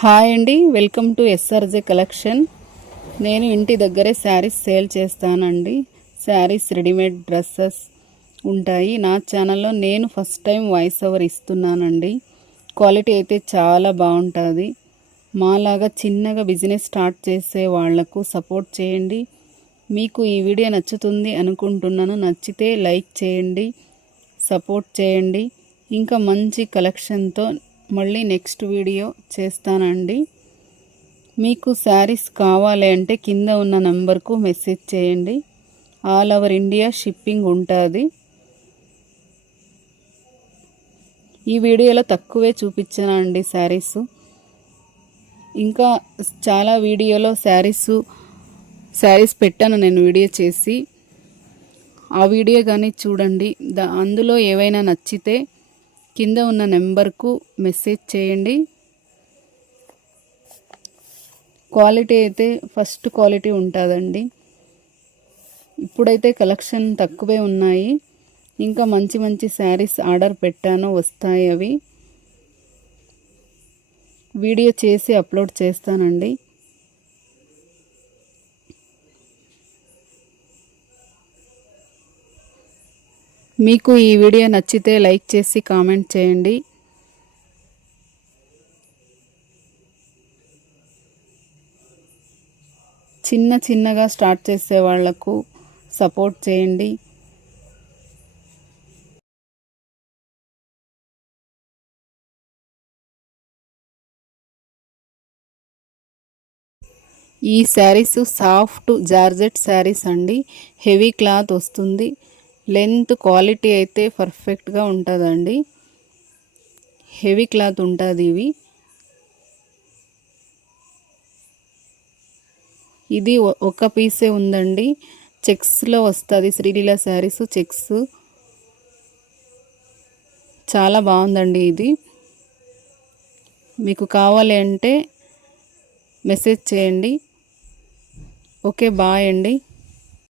Hi అండి, welcome to SRJ collection. నేను ఇంటి దగ్గరే శారీస్ సేల్ చేస్తానండి. శారీస్, రెడీమేడ్ డ్రెస్సెస్ ఉంటాయి. నా ఛానల్లో నేను ఫస్ట్ టైం వాయిస్ ఓవర్ ఇస్తున్నానండి. క్వాలిటీ అయితే చాలా బాగుంటుంది. మాలాగా చిన్నగా బిజినెస్ స్టార్ట్ చేసే వాళ్లకు సపోర్ట్ చేయండి. మీకు ఈ వీడియో నచ్చుతుంది అనుకుంటున్నాను. నచ్చితే లైక్ చేయండి, సపోర్ట్ చేయండి. ఇంకా మంచి కలెక్షన్తో మళ్ళీ నెక్స్ట్ వీడియో చేస్తానండి. మీకు శారీస్ కావాలి అంటే కింద ఉన్న నంబర్కు మెసేజ్ చేయండి. ఆల్ ఓవర్ ఇండియా షిప్పింగ్ ఉంటుంది. ఈ వీడియోలో తక్కువే చూపించానండి శారీస్. ఇంకా చాలా వీడియోలో శారీస్ పెట్టాను నేను వీడియో చేసి. ఆ వీడియో కానీ చూడండి. అందులో ఏవైనా నచ్చితే కింద ఉన్న నెంబర్కు మెసేజ్ చేయండి. క్వాలిటీ అయితే ఫస్ట్ క్వాలిటీ ఉంటుందండి. ఇప్పుడైతే కలెక్షన్ తక్కువే ఉన్నాయి. ఇంకా మంచి మంచి శారీస్ ఆర్డర్ పెట్టాను, వస్తాయి. అవి వీడియో చేసి అప్లోడ్ చేస్తానండి. మీకు ఈ వీడియో నచ్చితే లైక్ చేసి కామెంట్ చేయండి. చిన్నగా స్టార్ట్ చేసే వాళ్లకు సపోర్ట్ చేయండి. ఈ శారీస్ సాఫ్ట్ జార్జెట్ శారీస్ అండి. హెవీ క్లాత్ వస్తుంది. లెంత్, క్వాలిటీ అయితే పర్ఫెక్ట్గా ఉంటుందండి. హెవీ క్లాత్ ఉంటుంది. ఇది ఒక పీసే ఉందండి. చెక్స్లో వస్తుంది. శ్రీలీల శారీస్ చెక్స్ చాలా బాగుందండి. ఇది మీకు కావాలి అంటే మెసేజ్ చేయండి. ఓకే, బాయ్ అండి.